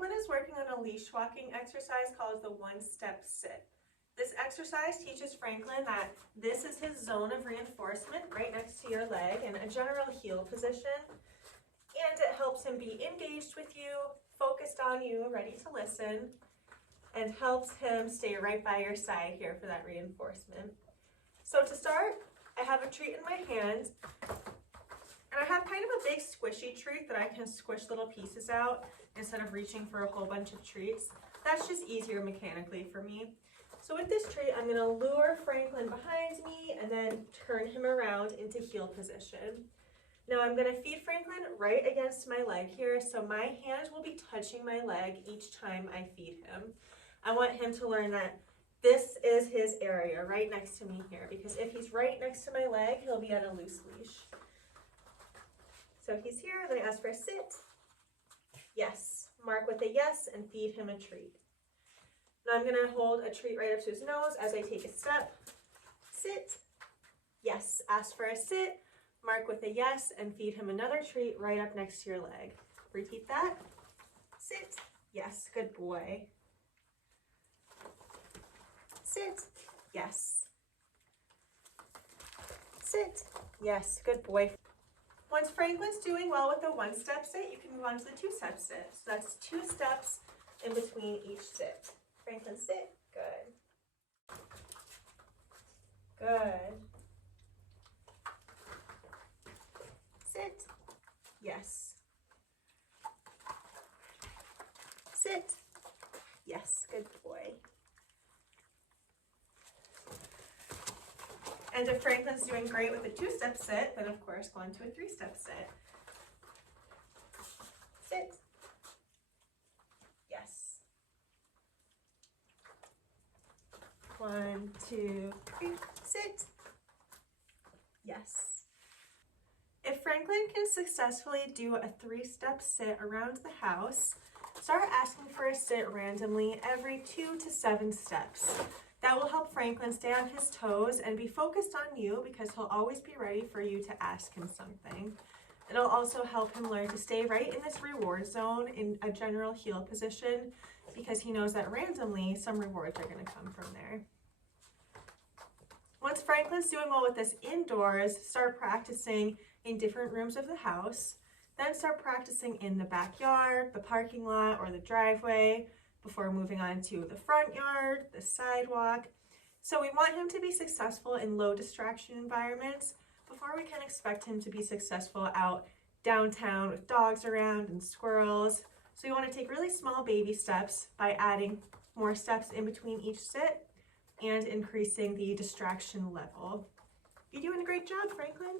Franklin is working on a leash walking exercise called the one-step sit. This exercise teaches Franklin that this is his zone of reinforcement right next to your leg in a general heel position, and it helps him be engaged with you, focused on you, ready to listen, and helps him stay right by your side here for that reinforcement. So to start, I have a treat in my hand, and I have kind of a big squishy treat that I can squish little pieces out instead of reaching for a whole bunch of treats. That's just easier mechanically for me. So with this treat, I'm gonna lure Franklin behind me and then turn him around into heel position. Now I'm gonna feed Franklin right against my leg here, so my hand will be touching my leg each time I feed him. I want him to learn that this is his area right next to me here, because if he's right next to my leg, he'll be on a loose leash. So he's here, I'm gonna ask for a sit. Yes, mark with a yes and feed him a treat. Now I'm gonna hold a treat right up to his nose as I take a step. Sit. Yes, ask for a sit, mark with a yes and feed him another treat right up next to your leg. Repeat that. Sit. Yes, good boy. Sit. Yes. Sit. Yes, good boy. Once Franklin's doing well with the one-step sit, you can move on to the two-step sit. So that's 2 steps in between each sit. Franklin, sit. Good. Good. Sit. Yes. Sit. Yes, good boy. And if Franklin's doing great with a 2-step sit, then of course go on to a 3-step sit. Sit. Yes. 1, 2, 3, sit. Yes. If Franklin can successfully do a 3-step sit around the house, start asking for a sit randomly every 2 to 7 steps. That will help Franklin stay on his toes and be focused on you, because he'll always be ready for you to ask him something. It'll also help him learn to stay right in this reward zone in a general heel position, because he knows that randomly some rewards are going to come from there. Once Franklin's doing well with this indoors, start practicing in different rooms of the house. Then start practicing in the backyard, the parking lot, or the driveway, before moving on to the front yard, the sidewalk. So we want him to be successful in low distraction environments before we can expect him to be successful out downtown with dogs around and squirrels. So we want to take really small baby steps by adding more steps in between each sit and increasing the distraction level. You're doing a great job, Franklin.